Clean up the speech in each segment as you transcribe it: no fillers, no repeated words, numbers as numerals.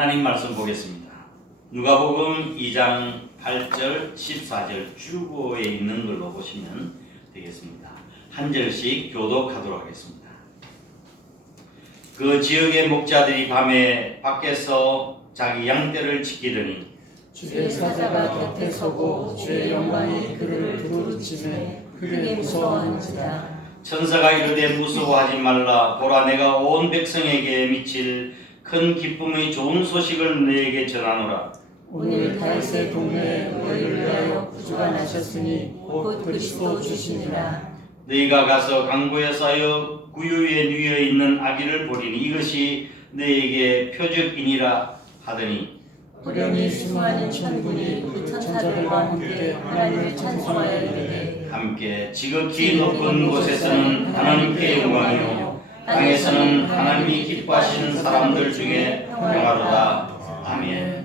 하나님 말씀 보겠습니다. 누가복음 2장 8절 14절 주보에 있는 걸로 보시면 되겠습니다. 한 절씩 교독하도록 하겠습니다. 그 지역의 목자들이 밤에 밖에서 자기 양떼를 지키더니 주의 사자가 곁에 서고 주의 영광이 그를 부르짖음에 그게 무서워하는지라. 천사가 이르되 무서워하지 말라. 보라, 내가 온 백성에게 미칠 큰 기쁨의 좋은 소식을 너에게 전하노라. 오늘 다윗의 동네에 너희를 위하여 구주가 나셨으니 곧 그리스도 주시니라. 너희가 가서 강보에 쌓여 구유에 누워 있는 아기를 보리니 이것이 너희에게 표적이니라 하더니 호련히 수많은 천군이 그 천사들과 함께 하나님을 찬송하여 이르되 함께 지극히 높은 곳에서는 하나님께 영광이요 땅에서는 하나님이 기뻐하시는 사람들 중에 평화로다. 아멘.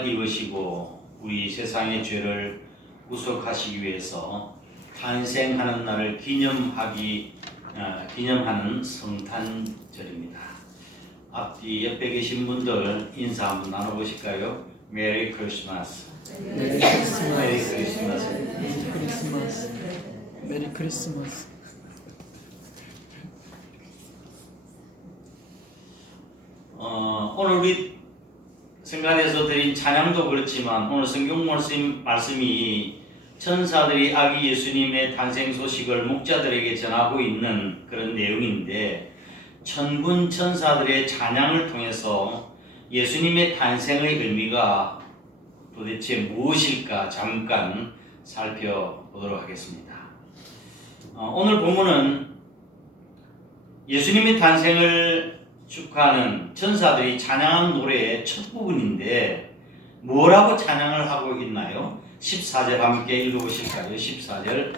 십자가를 입으시고 우리 세상의 죄를 구속하시기 위해서 탄생하는 날을 기념하는 성탄절입니다. 앞뒤 옆에 계신 분들 인사 한번 나눠보실까요? 메리 크리스마스. 메리 크리스마스. 메리 크리스마스. 메리 크리스마스. 메리 크리스마스. 오늘 우리 성간에서 드린 찬양도 그렇지만 오늘 성경 말씀이 천사들이 아기 예수님의 탄생 소식을 목자들에게 전하고 있는 그런 내용인데 천군 천사들의 찬양을 통해서 예수님의 탄생의 의미가 도대체 무엇일까 잠깐 살펴보도록 하겠습니다. 오늘 본문은 예수님의 탄생을 축하하는 천사들이 찬양한 노래의 첫 부분인데 뭐라고 찬양을 하고 있나요? 14절 함께 읽어보실까요? 14절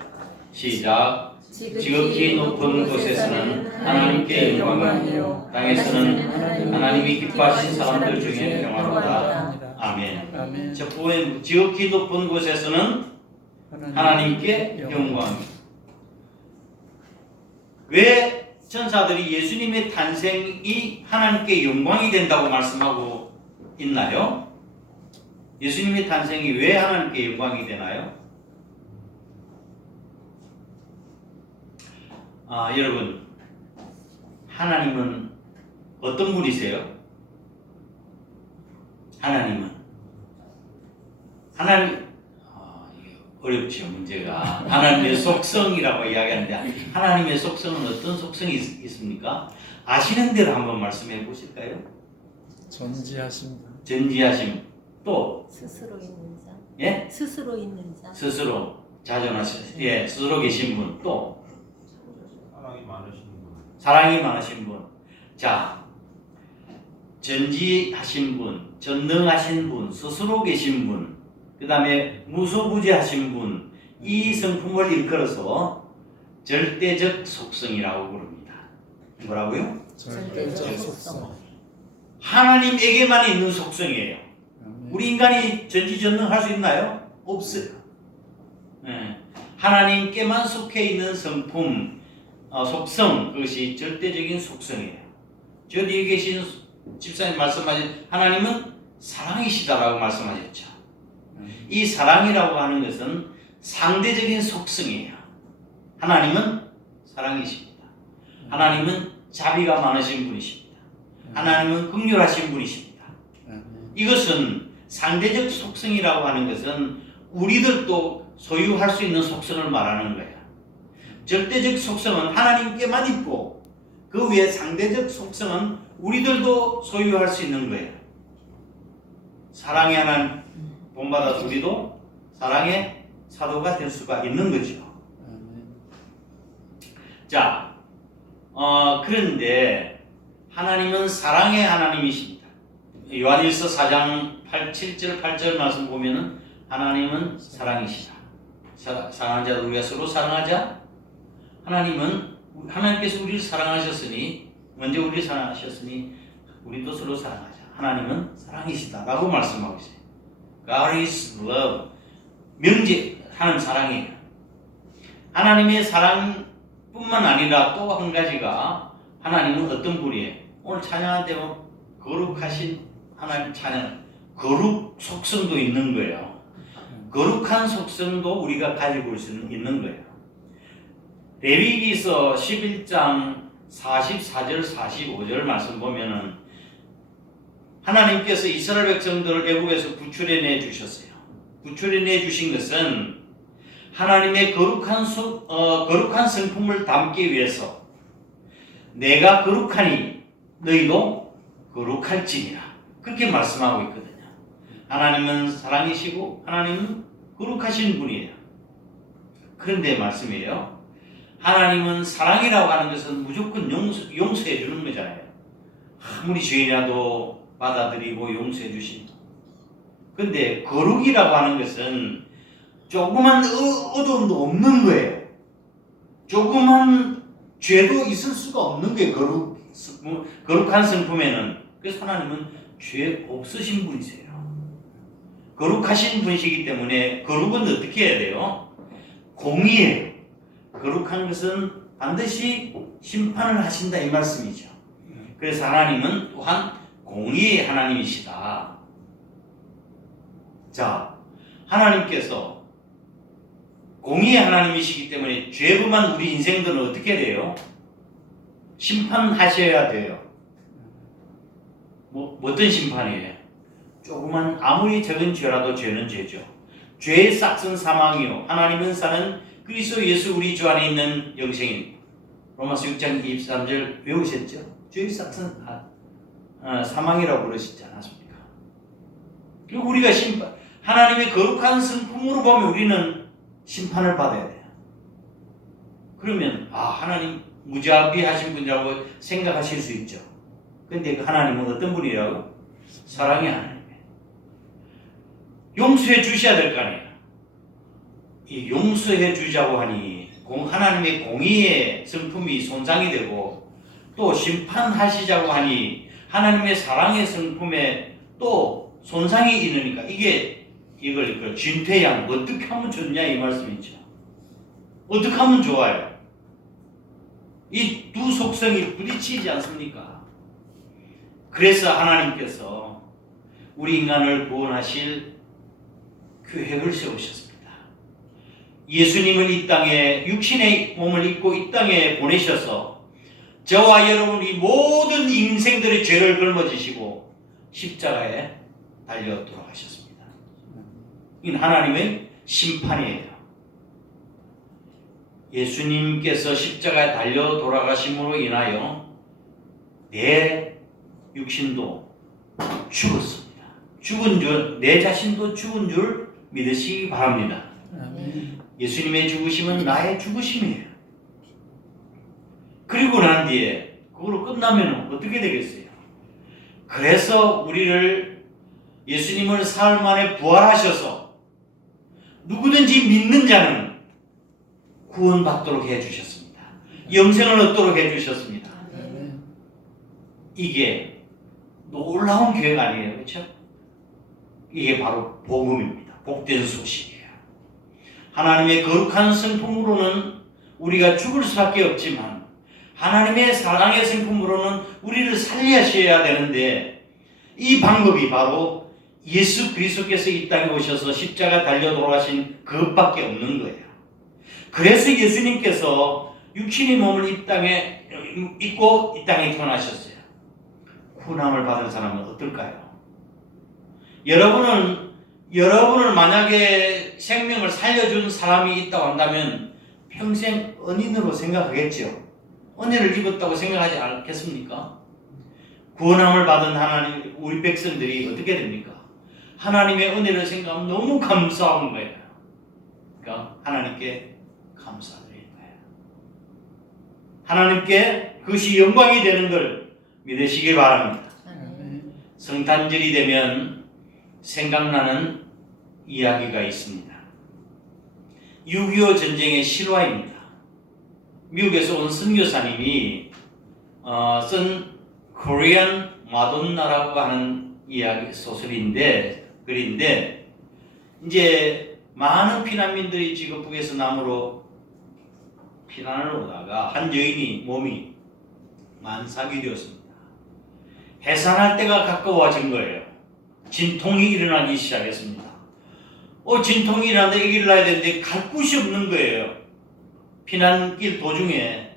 시작. 지극히 높은 곳에서는 하나님께 영광이요 땅에서는 하나님이 기뻐하신 사람들 중에 평화로다. 아멘. 첫 번째 지극히 높은 곳에서는 하나님께 영광. 왜 천사들이 예수님의 탄생이 하나님께 영광이 된다고 말씀하고 있나요? 예수님의 탄생이 왜 하나님께 영광이 되나요? 여러분, 하나님은 어떤 분이세요? 하나님 이게 어렵죠. 문제가 하나님의 속성이라고 이야기하는데 하나님의 속성은 어떤 속성이 있습니까? 아시는 대로 한번 말씀해 보실까요? 전지하신 분. 전지하심. 또 스스로 있는 자. 예? 스스로 있는 자. 스스로 자존하신 스스로 계신 분. 또 사랑이 많으신 분. 사랑이 많으신 분. 자, 전지하신 분, 전능하신 분, 스스로 계신 분, 그 다음에 무소부재하신 분, 이 성품을 일컬어서 절대적 속성이라고 부릅니다. 뭐라고요? 절대적 속성. 하나님에게만 있는 속성이에요. 아멘. 우리 인간이 전지전능할 수 있나요? 없어요. 하나님께만 속해 있는 성품, 속성, 그것이 절대적인 속성이에요. 저 뒤에 계신 집사님 말씀하신 하나님은 사랑이시다라고 말씀하셨죠. 이 사랑이라고 하는 것은 상대적인 속성이에요. 하나님은 사랑이십니다. 하나님은 자비가 많으신 분이십니다. 하나님은 긍휼하신 분이십니다. 이것은 상대적 속성이라고 하는 것은 우리들도 소유할 수 있는 속성을 말하는 거예요. 절대적 속성은 하나님께만 있고 그 위에 상대적 속성은 우리들도 소유할 수 있는 거예요. 사랑의 하나님 본받아서 우리도 사랑의 사도가 될 수가 있는 거죠. 자, 그런데 하나님은 사랑의 하나님이십니다. 요한일서 4장 7절 8절 말씀 보면은 하나님은 사랑이시다. 사랑하는 자들 우리가 서로 사랑하자. 하나님께서 우리를 사랑하셨으니 먼저 우리를 사랑하셨으니 우리도 서로 사랑하자. 하나님은 사랑이시다라고 말씀하고 있어요. God is love. 명제하는 사랑이에요. 하나님의 사랑뿐만 아니라 또 한 가지가 하나님은 어떤 분이에요? 오늘 찬양할 때 거룩하신 하나님 찬양, 거룩 속성도 있는 거예요. 거룩한 속성도 우리가 가지고 있는 거예요. 레위기서 11장 44절 45절 말씀 보면은 하나님께서 이스라엘 백성들을 애굽에서 구출해내 주셨어요. 구출해내 주신 것은 하나님의 거룩한 성품을 담기 위해서 내가 거룩하니 너희도 거룩할지니라 그렇게 말씀하고 있거든요. 하나님은 사랑이시고 하나님은 거룩하신 분이에요. 그런데 말씀이에요. 하나님은 사랑이라고 하는 것은 무조건 용서해 주는 거잖아요. 아무리 죄인이라도 받아들이고 용서해 주신. 그런데 거룩이라고 하는 것은 조그만 어두움도 없는 거예요. 조그만 죄도 있을 수가 없는 거예요. 거룩한 성품에는. 그래서 하나님은 죄 없으신 분이세요. 거룩하신 분이시기 때문에 거룩은 어떻게 해야 돼요? 공의예요. 거룩한 것은 반드시 심판을 하신다 이 말씀이죠. 그래서 하나님은 또한 공의의 하나님이시다. 자, 하나님께서 공의의 하나님이시기 때문에 죄범한 우리 인생들은 어떻게 돼요? 심판하셔야 돼요. 어떤 심판이에요? 조그만 아무리 적은 죄라도 죄는 죄죠. 죄의 싹은 사망이요 하나님은 사는 그리스도 예수 우리 주 안에 있는 영생입니다. 로마서 6장 23절 외우셨죠? 죄의 싹은 사망이라고 그러시지 않았습니까? 그리고 우리가 하나님의 거룩한 성품으로 보면 우리는 심판을 받아야 돼요. 그러면 하나님 무자비하신 분이라고 생각하실 수 있죠. 근데 그 하나님은 어떤 분이라고? 사랑의 하나님이에요. 용서해 주셔야 될 거 아니에요. 이 용서해 주자고 하니 하나님의 공의의 성품이 손상이 되고 또 심판하시자고 하니 하나님의 사랑의 성품에 또 손상이 있으니까 이걸 진퇴양 어떻게 하면 좋냐 이 말씀이죠. 어떻게 하면 좋아요? 이 두 속성이 부딪히지 않습니까? 그래서 하나님께서 우리 인간을 구원하실 계획을 세우셨습니다. 예수님을 이 땅에 육신의 몸을 입고 이 땅에 보내셔서 저와 여러분이 모든 인생들의 죄를 걸머지시고 십자가에 달려 돌아가셨습니다. 이건 하나님의 심판이에요. 예수님께서 십자가에 달려 돌아가심으로 인하여 내 육신도 죽었습니다. 죽은 줄, 내 자신도 죽은 줄 믿으시기 바랍니다. 예수님의 죽으심은 나의 죽으심이에요. 그리고 난 뒤에 그걸로 끝나면 어떻게 되겠어요? 그래서 우리를 예수님을 사흘 만에 부활하셔서 누구든지 믿는 자는 구원받도록 해주셨습니다. 영생을 얻도록 해주셨습니다. 이게 놀라운 계획 아니에요, 그렇죠? 이게 바로 복음입니다. 복된 소식이에요. 하나님의 거룩한 성품으로는 우리가 죽을 수밖에 없지만 하나님의 사랑의 성품으로는 우리를 살리셔야 되는데 이 방법이 바로 예수 그리스도께서 이 땅에 오셔서 십자가 달려 돌아가신 그것밖에 없는 거예요. 그래서 예수님께서 육신의 몸을 이 땅에 입고 이 땅에 태어나셨어요. 구원함을 받은 사람은 어떨까요? 여러분을 만약에 생명을 살려준 사람이 있다고 한다면 평생 은인으로 생각하겠죠. 은혜를 입었다고 생각하지 않겠습니까? 구원함을 받은 하나님, 우리 백성들이 어떻게 됩니까? 하나님의 은혜를 생각하면 너무 감사한 거예요. 그러니까 하나님께 감사드리는 거예요. 하나님께 그것이 영광이 되는 걸 믿으시기 바랍니다. 성탄절이 되면 생각나는 이야기가 있습니다. 6.25 전쟁의 실화입니다. 미국에서 온 선교사님이 쓴 코리안 마돈나라고 하는 이야기 글인데 이제 많은 피난민들이 지금 북에서 남으로 피난을 오다가 한 여인이 몸이 만삭이 되었습니다. 해산할 때가 가까워진 거예요. 진통이 일어나기 시작했습니다. 진통이 일어나는데 아기를 낳아야 되는데 갈 곳이 없는 거예요. 피난길 도중에.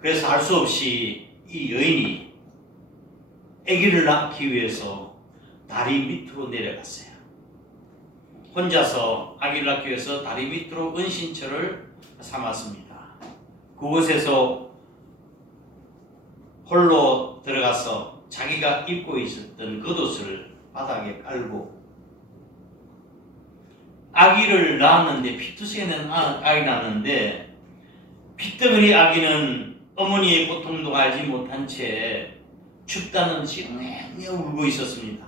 그래서 알 수 없이 이 여인이 아기를 낳기 위해서 다리 밑으로 내려갔어요. 혼자서 아기를 낳기 위해서 다리 밑으로 은신처를 삼았습니다. 그곳에서 홀로 들어가서 자기가 입고 있었던 겉옷을 바닥에 깔고 아기를 낳았는데 피투성이는 아기 낳았는데 핏덩어리 아기는 어머니의 고통도 알지 못한 채 춥다는 듯이 엉엉 울고 있었습니다.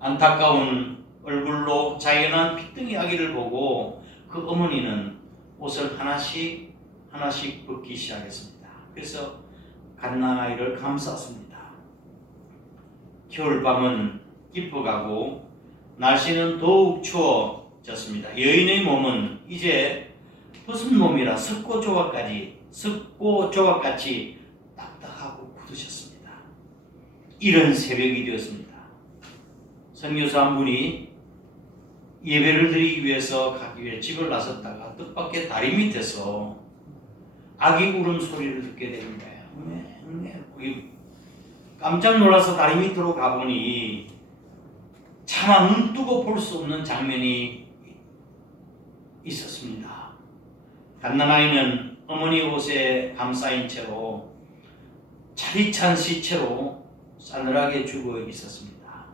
안타까운 얼굴로 자연한 핏덩이 아기를 보고 그 어머니는 옷을 하나씩 벗기 시작했습니다. 그래서 갓난아이를 감쌌습니다. 겨울밤은 깊어가고 날씨는 더욱 추워졌습니다. 여인의 몸은 이제 벗은 몸이라 석고 조각같이 딱딱하고 굳으셨습니다. 이런 새벽이 되었습니다. 선교사 한 분이 예배를 드리기 위해서 가기 위해 집을 나섰다가 뜻밖의 다리 밑에서 아기 울음소리를 듣게 된 거예요. 깜짝 놀라서 다리 밑으로 가보니 차마 눈 뜨고 볼 수 없는 장면이 있었습니다. 갓난아이는 어머니 옷에 감싸인 채로 차디찬 시체로 싸늘하게 죽어 있었습니다.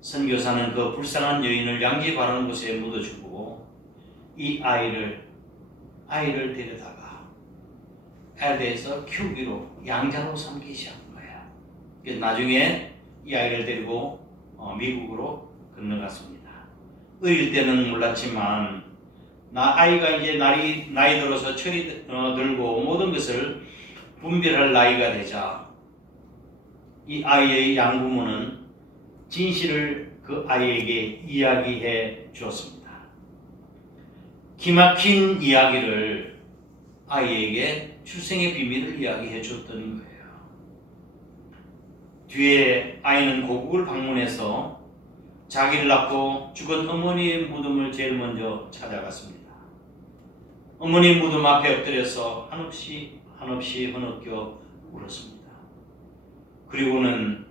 선교사는 그 불쌍한 여인을 양지 바른 곳에 묻어주고 이 아이를 데려다가 LA에서 키우기로 양자로 삼기 시작한 거예요. 나중에 이 아이를 데리고 미국으로 건너갔습니다. 어릴 때는 몰랐지만 아이가 이제 나이 들어서 철이 들고 모든 것을 분별할 나이가 되자 이 아이의 양부모는 진실을 그 아이에게 이야기해 주었습니다. 기막힌 이야기를 아이에게 출생의 비밀을 이야기해 줬던 거예요. 뒤에 아이는 고국을 방문해서 자기를 낳고 죽은 어머니의 무덤을 제일 먼저 찾아갔습니다. 어머니 무덤 앞에 엎드려서 한없이 흐느껴 울었습니다. 그리고는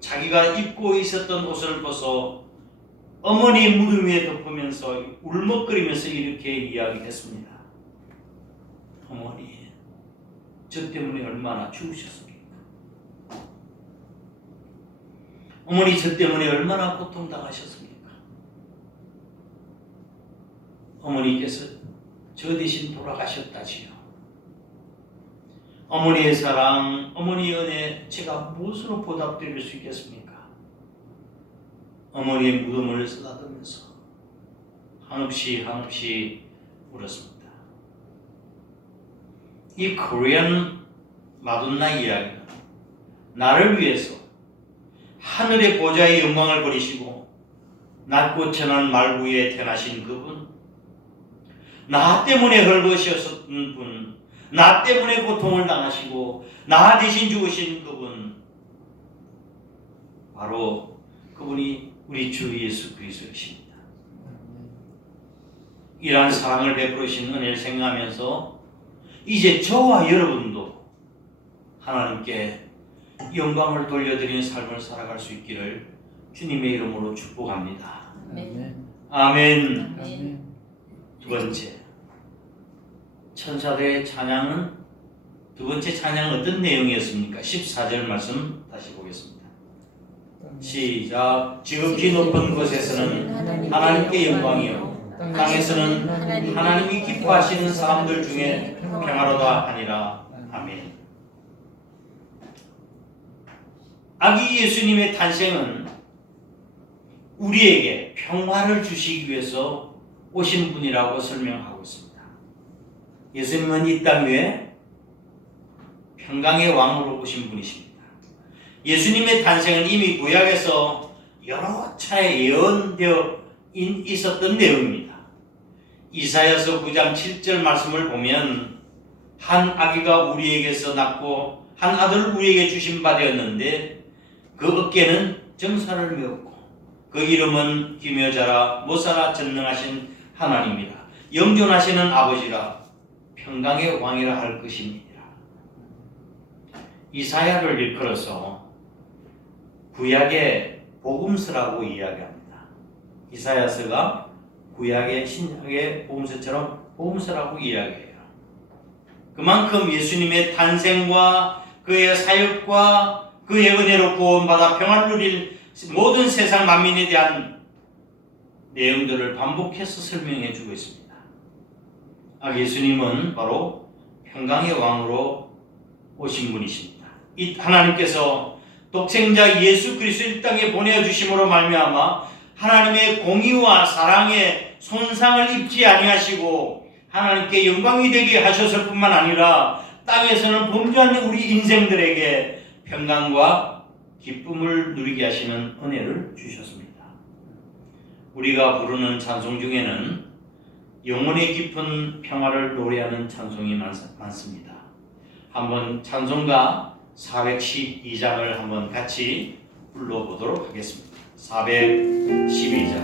자기가 입고 있었던 옷을 벗어 어머니 무덤 위에 덮으면서 울먹거리면서 이렇게 이야기했습니다. 어머니, 저 때문에 얼마나 죽으셨습니까? 어머니, 저 때문에 얼마나 고통당하셨습니까? 어머니께서 저 대신 돌아가셨다지요. 어머니의 사랑, 어머니의 은혜 제가 무엇으로 보답드릴 수 있겠습니까? 어머니의 무덤을 쓰다듬으면서 한없이 울었습니다. 이 코리안 마돈나 이야기는 나를 위해서 하늘의 보좌의 영광을 버리시고 낮고 천한 말 위에 태어나신 그분, 나 때문에 헐벗으셨던 분, 나 때문에 고통을 당하시고 나 대신 죽으신 그분, 바로 그분이 우리 주 예수 그리스도이십니다. 이러한 사랑을 베푸신 은혜를 생각하면서 이제 저와 여러분도 하나님께 영광을 돌려드리는 삶을 살아갈 수 있기를 주님의 이름으로 축복합니다. 아멘. 아멘. 아멘. 두 번째, 천사들의 찬양은 두 번째 찬양은 어떤 내용이었습니까? 14절 말씀 다시 보겠습니다. 시작. 지극히 높은 곳에서는 하나님께 영광이요, 땅에서는 하나님이 기뻐하시는 사람들 중에 평화로다 하니라. 아멘. 아기 예수님의 탄생은 우리에게 평화를 주시기 위해서 오신 분이라고 설명하고 있습니다. 예수님은 이 땅 위에 평강의 왕으로 오신 분이십니다. 예수님의 탄생은 이미 구약에서 여러 차례 예언되어 있었던 내용입니다. 이사야서 9장 7절 말씀을 보면 한 아기가 우리에게서 낳고 한 아들을 우리에게 주신 바 되었는데 그 어깨는 정사를 메었고 그 이름은 기묘자라 모사라 전능하신 하나님이라 영존하시는 아버지라 평강의 왕이라 할 것입니다. 이사야를 일컬어서 구약의 복음서라고 이야기합니다. 이사야서가 구약의 신약의 복음서처럼 복음서라고 이야기해요. 그만큼 예수님의 탄생과 그의 사역과 그의 은혜로 구원받아 평안을 누릴 모든 세상 만민에 대한 내용들을 반복해서 설명해 주고 있습니다. 예수님은 바로 평강의 왕으로 오신 분이십니다. 이 하나님께서 독생자 예수 그리스도 이 땅에 보내주심으로 말미암아 하나님의 공의와 사랑에 손상을 입지 아니하시고 하나님께 영광이 되게 하셨을 뿐만 아니라 땅에서는 범죄한 우리 인생들에게 평강과 기쁨을 누리게 하시는 은혜를 주셨습니다. 우리가 부르는 찬송 중에는 영혼의 깊은 평화를 노래하는 찬송이 많습니다. 한번 찬송가 412장을 한번 같이 불러보도록 하겠습니다. 412장.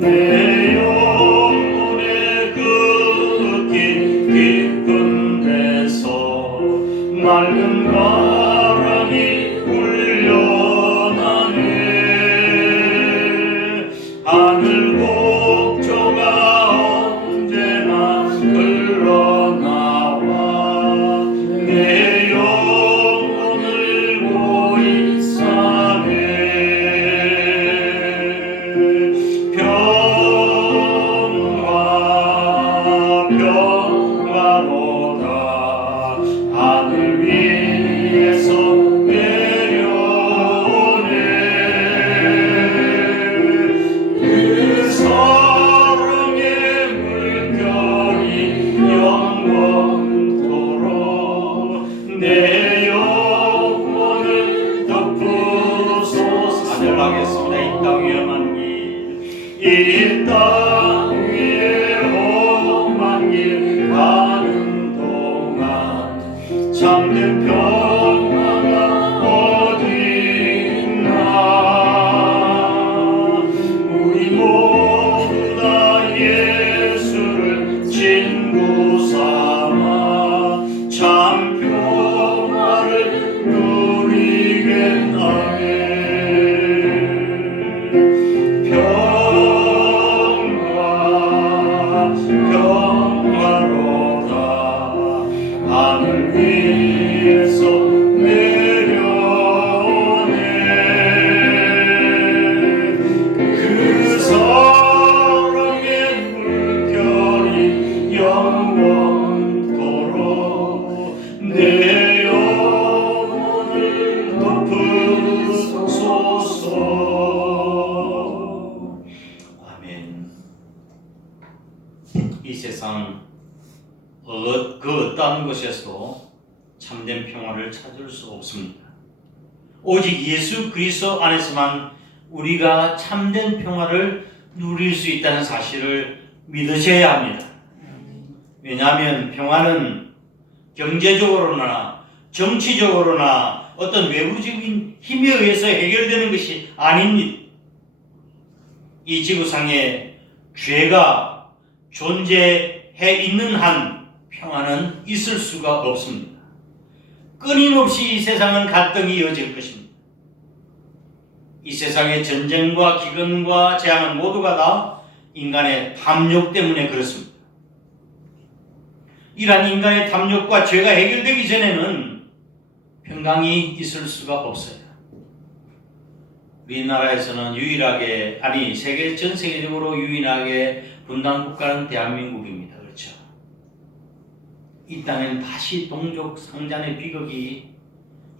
내 영혼의 그 깊은 데서 맑은 바람이 울려나네. 하늘 곡조가 언제나 흘러나와 내 영혼을 보이 사네. 평화로다 하늘 위에서 내려오네. 그 사랑의 물결이 영원토록 내 영혼을 덮으소서. 찬양하겠습니다. 이 땅 위험한 길, 이 땅 위에 험한 길 가는 동안 참된 평화가 어디 있나. 우리 모두 다 예수를 친구 삼아 참 평화를 누리겠나니. 평화로다 하늘 위에서 내려오네. 그 사랑의 물결이 영원토록 내 영혼을 덮으소서. 아멘. 이 세상 그 어떠한 곳에서도 참된 평화를 찾을 수 없습니다. 오직 예수 그리스도 안에서만 우리가 참된 평화를 누릴 수 있다는 사실을 믿으셔야 합니다. 왜냐하면 평화는 경제적으로나 정치적으로나 어떤 외부적인 힘에 의해서 해결되는 것이 아닙니다. 이 지구상에 죄가 존재해 있는 한 평화는 있을 수가 없습니다. 끊임없이 이 세상은 갈등이 이어질 것입니다. 이 세상의 전쟁과 기근과 재앙은 모두가 다 인간의 탐욕 때문에 그렇습니다. 이러한 인간의 탐욕과 죄가 해결되기 전에는 평강이 있을 수가 없어요. 우리나라에서는 유일하게, 아니 전 세계적으로 유일하게 분단 국가는 대한민국입니다. 그렇죠? 이 땅에는 다시 동족 상잔의 비극이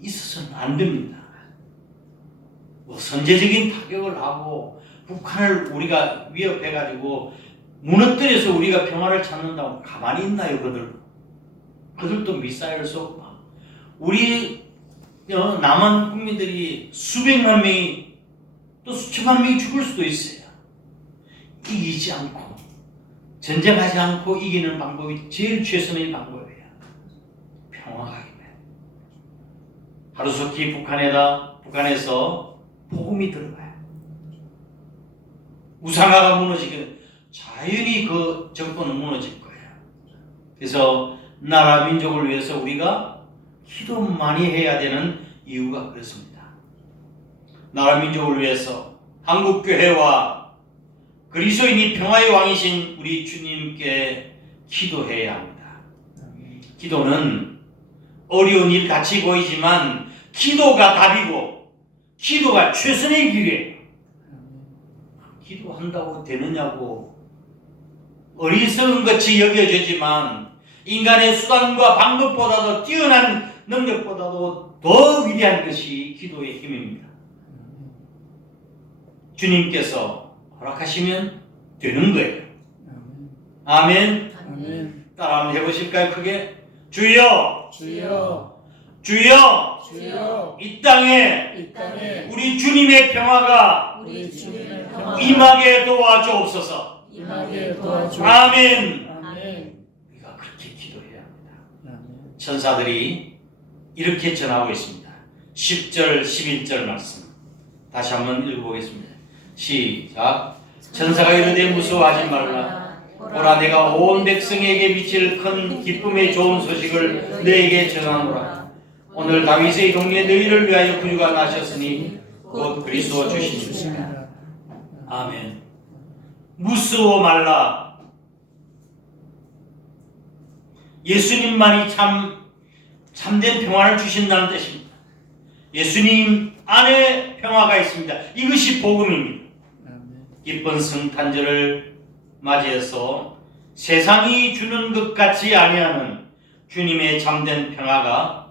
있어서는 안 됩니다. 선제적인 타격을 하고 북한을 우리가 위협해가지고 무너뜨려서 우리가 평화를 찾는다고 가만히 있나요? 그들도 미사일을 쏘고 우리 남한 국민들이 수백만 명이 또 수천만 명이 죽을 수도 있어요. 이기지 않고 전쟁하지 않고 이기는 방법이 제일 최선의 방법이에요. 평화가 임해. 하루속히 북한에서 폭음이 들어가요. 우상화가 무너지게 자연히 그 정권은 무너질 거예요. 그래서 나라 민족을 위해서 우리가 기도 많이 해야 되는 이유가 그렇습니다. 나라 민족을 위해서 한국교회와 그리스도인이 평화의 왕이신 우리 주님께 기도해야 합니다. 기도는 어려운 일 같이 보이지만 기도가 답이고 기도가 최선의 길이에요. 기도한다고 되느냐고 어리석은 것이 여겨지지만 인간의 수단과 방법보다도 뛰어난 능력보다도 더 위대한 것이 기도의 힘입니다. 주님께서 허락하시면 되는 거예요. 아멘. 아멘. 따라 한번 해보실까요? 크게. 주여, 주여, 주여, 주여, 이 땅에 이 땅에 우리 주님의 평화가 우리 주님의 평화 임하게 도와주옵소서. 임하게 도와주옵소서. 아멘. 아멘. 우리가 그렇게 기도해야 합니다. 아멘. 천사들이 이렇게 전하고 있습니다. 10절, 11절 말씀 다시 한번 읽어보겠습니다. 시작. 천사가 이르되 무서워하지 말라. 보라, 내가 온 백성에게 미칠 큰 기쁨의 좋은 소식을 너에게 전하노라. 오늘 다윗의 동네 너희를 위하여 구주가 나셨으니 곧 그리스도 주시니라. 주시니라. 아멘. 무서워 말라. 예수님만이 참된 평화를 주신다는 뜻입니다. 예수님 안에 평화가 있습니다. 이것이 복음입니다. 아멘. 기쁜 성탄절을 맞이해서 세상이 주는 것 같지 아니하는 주님의 참된 평화가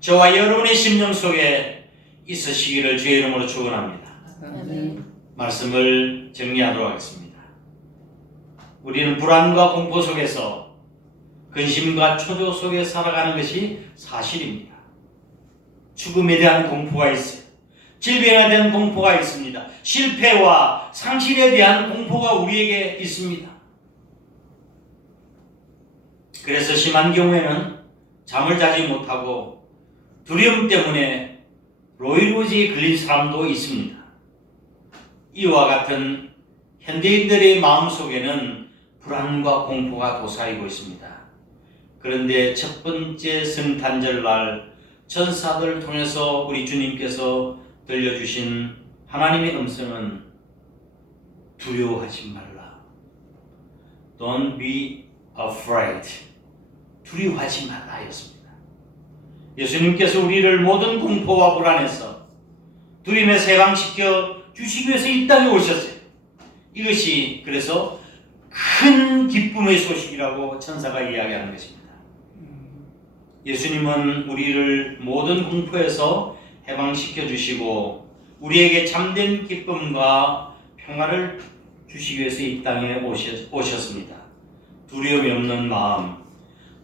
저와 여러분의 심령 속에 있으시기를 주의 이름으로 축원합니다. 아멘. 말씀을 정리하도록 하겠습니다. 우리는 불안과 공포 속에서 근심과 초조 속에 살아가는 것이 사실입니다. 죽음에 대한 공포가 있어요. 질병에 대한 공포가 있습니다. 실패와 상실에 대한 공포가 우리에게 있습니다. 그래서 심한 경우에는 잠을 자지 못하고 두려움 때문에 노이로제에 걸린 사람도 있습니다. 이와 같은 현대인들의 마음속에는 불안과 공포가 도사리고 있습니다. 그런데 첫 번째 성탄절 날 천사들을 통해서 우리 주님께서 들려주신 하나님의 음성은 두려워하지 말라. Don't be afraid. 두려워하지 말라 였습니다. 예수님께서 우리를 모든 공포와 불안에서 두려움에서 해방시켜 주시기 위해서 이 땅에 오셨어요. 이것이 그래서 큰 기쁨의 소식이라고 천사가 이야기하는 것입니다. 예수님은 우리를 모든 공포에서 해방시켜 주시고 우리에게 참된 기쁨과 평화를 주시기 위해서 이 땅에 오셨습니다. 두려움이 없는 마음,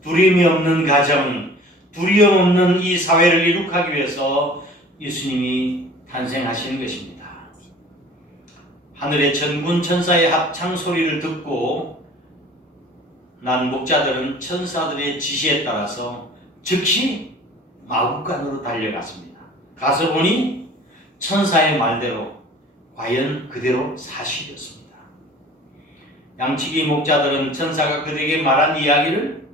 두려움이 없는 가정, 두려움 없는 이 사회를 이룩하기 위해서 예수님이 탄생하시는 것입니다. 하늘의 천군 천사의 합창 소리를 듣고 난 목자들은 천사들의 지시에 따라서 즉시 마구간으로 달려갔습니다. 가서 보니 천사의 말대로 과연 그대로 사실이었습니다. 양치기 목자들은 천사가 그들에게 말한 이야기를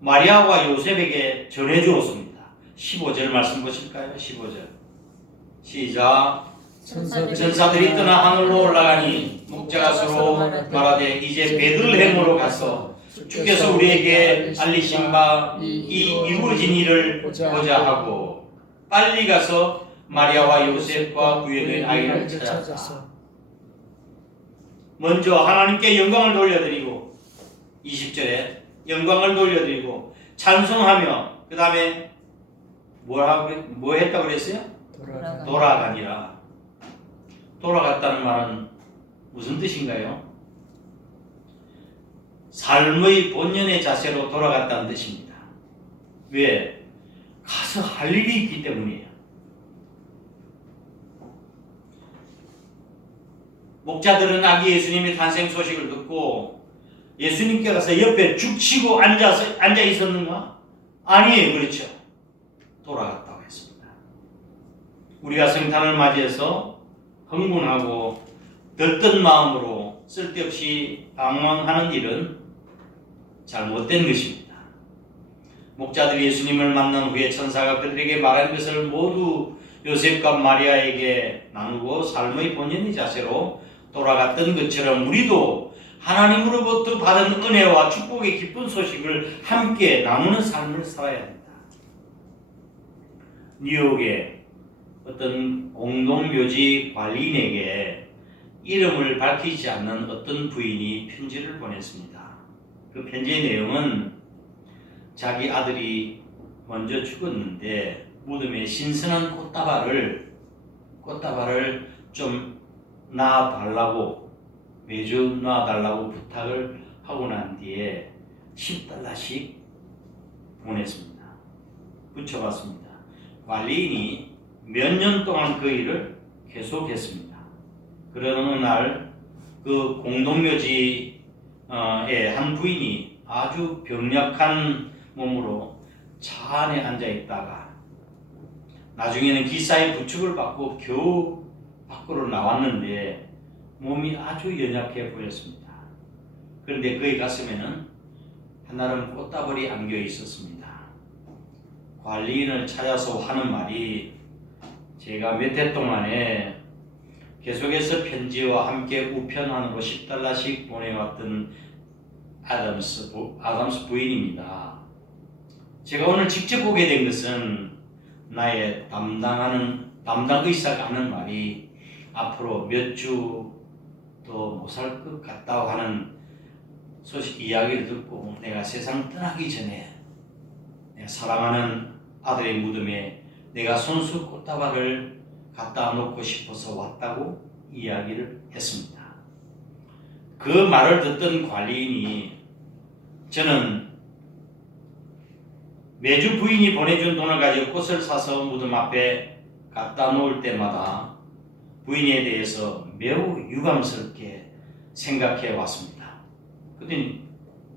마리아와 요셉에게 전해주었습니다. 15절 말씀 보실까요? 15절 시작. 천사들이 떠나 하늘로 올라가니 목자가 서로 말하되 이제 베들레헴으로 가서 주께서 우리에게 알리신 바 이 이루어진 일을 보자 하고 빨리 가서 마리아와 요셉과 구해낸 아이를 찾았다. 먼저 하나님께 영광을 돌려드리고 20절에 영광을 돌려드리고 찬송하며 그 다음에 뭐 했다고 그랬어요? 돌아가니라. 돌아갔다는 말은 무슨 뜻인가요? 삶의 본연의 자세로 돌아갔다는 뜻입니다. 왜? 가서 할 일이 있기 때문이에요. 목자들은 아기 예수님의 탄생 소식을 듣고 예수님께 가서 옆에 죽치고 앉아 있었는가? 아니에요. 그렇죠. 돌아갔다고 했습니다. 우리가 성탄을 맞이해서 흥분하고 들뜬 마음으로 쓸데없이 방황하는 일은 잘못된 것입니다. 목자들이 예수님을 만난 후에 천사가 그들에게 말한 것을 모두 요셉과 마리아에게 나누고 삶의 본연의 자세로 돌아갔던 것처럼 우리도 하나님으로부터 받은 은혜와 축복의 기쁜 소식을 함께 나누는 삶을 살아야 합니다. 뉴욕의 어떤 공동묘지 관리인에게 이름을 밝히지 않는 어떤 부인이 편지를 보냈습니다. 그 편지의 내용은 자기 아들이 먼저 죽었는데 무덤에 신선한 꽃다발을 좀 놔달라고 매주 놔달라고 부탁을 하고 난 뒤에 $10씩 보냈습니다. 붙여봤습니다. 관리인이 몇 년 동안 그 일을 계속했습니다. 그러는 어느 날 그 공동묘지의 한 부인이 아주 병약한 몸으로 차 안에 앉아 있다가 나중에는 기사의 부축을 받고 겨우 밖으로 나왔는데 몸이 아주 연약해 보였습니다. 그런데 그의 가슴에는 한나름 꽃다발이 안겨 있었습니다. 관리인을 찾아서 하는 말이 제가 몇 해 동안에 계속해서 편지와 함께 우편안으로 $10씩 보내왔던 아담스 부인입니다. 제가 오늘 직접 보게 된 것은 나의 담당 의사가 하는 말이 앞으로 몇 주 더 못 살 것 같다고 하는 소식 이야기를 듣고 내가 세상 떠나기 전에 내가 사랑하는 아들의 무덤에 내가 손수 꽃다발을 갖다 놓고 싶어서 왔다고 이야기를 했습니다. 그 말을 듣던 관리인이 저는 매주 부인이 보내준 돈을 가지고 꽃을 사서 무덤 앞에 갖다 놓을 때마다 부인에 대해서 매우 유감스럽게 생각해 왔습니다. 그랬더니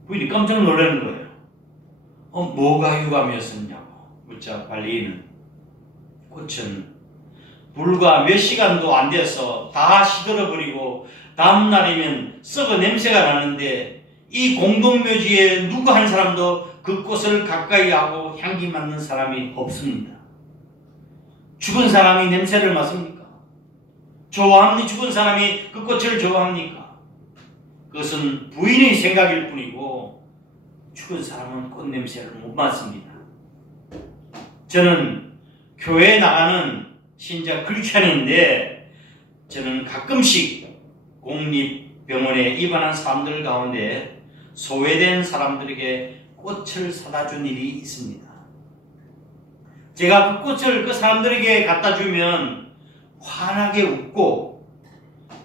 부인이 깜짝 놀라는 거예요. 뭐가 유감이었었냐고 묻자 관리인은 꽃은 불과 몇 시간도 안 돼서 다 시들어버리고 다음날이면 썩어 냄새가 나는데 이 공동묘지에 누구 한 사람도 그 꽃을 가까이 하고 향기 맡는 사람이 없습니다. 죽은 사람이 냄새를 맡습니까? 좋아합니까? 죽은 사람이 그 꽃을 좋아합니까? 그것은 부인의 생각일 뿐이고 죽은 사람은 꽃 냄새를 못 맡습니다. 저는 교회에 나가는 신자 크리스찬인데 저는 가끔씩 공립병원에 입원한 사람들 가운데 소외된 사람들에게 꽃을 사다 준 일이 있습니다. 제가 그 꽃을 그 사람들에게 갖다 주면 환하게 웃고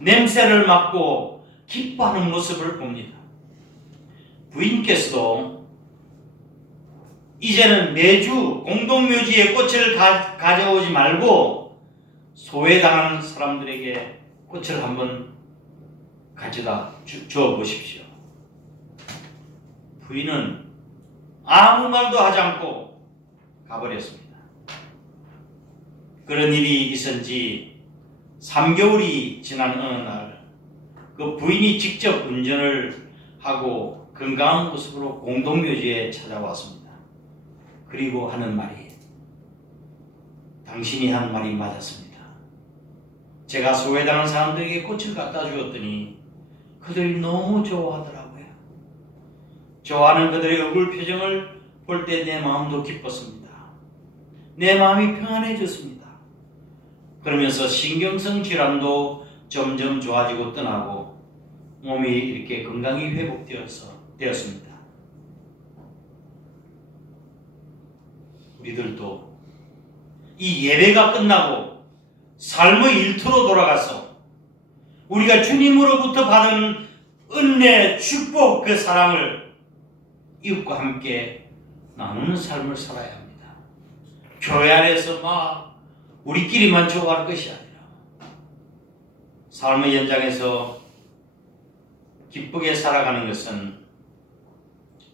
냄새를 맡고 기뻐하는 모습을 봅니다. 부인께서도 이제는 매주 공동묘지에 꽃을 가져오지 말고 소외당한 사람들에게 꽃을 한번 가져다 줘 보십시오. 부인은 아무 말도 하지 않고 가버렸습니다. 그런 일이 있은 지 3개월이 지난 어느 날 그 부인이 직접 운전을 하고 건강한 모습으로 공동묘지에 찾아왔습니다. 그리고 하는 말이 당신이 한 말이 맞았습니다. 제가 소외당한 사람들에게 꽃을 갖다 주었더니 그들이 너무 좋아하더라고요. 좋아하는 그들의 얼굴 표정을 볼 때 내 마음도 기뻤습니다. 내 마음이 평안해졌습니다. 그러면서 신경성 질환도 점점 좋아지고 떠나고 몸이 이렇게 건강이 회복되었습니다. 우리들도 이 예배가 끝나고 삶의 일터로 돌아가서 우리가 주님으로부터 받은 은혜, 축복, 그 사랑을 이웃과 함께 나누는 삶을 살아야 합니다. 교회 안에서 막 우리끼리만 좋아할 것이 아니라 삶의 현장에서 기쁘게 살아가는 것은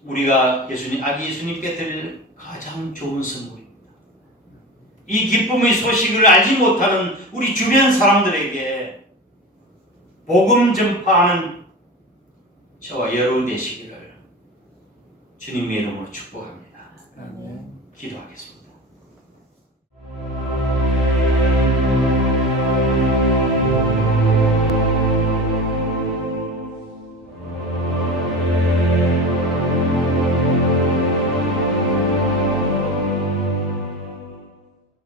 우리가 아기 예수님께 드릴 가장 좋은 선물입니다. 이 기쁨의 소식을 알지 못하는 우리 주변 사람들에게 복음 전파하는 저와 여러분 되시기를 주님의 이름으로 축복합니다. 아멘. 기도하겠습니다.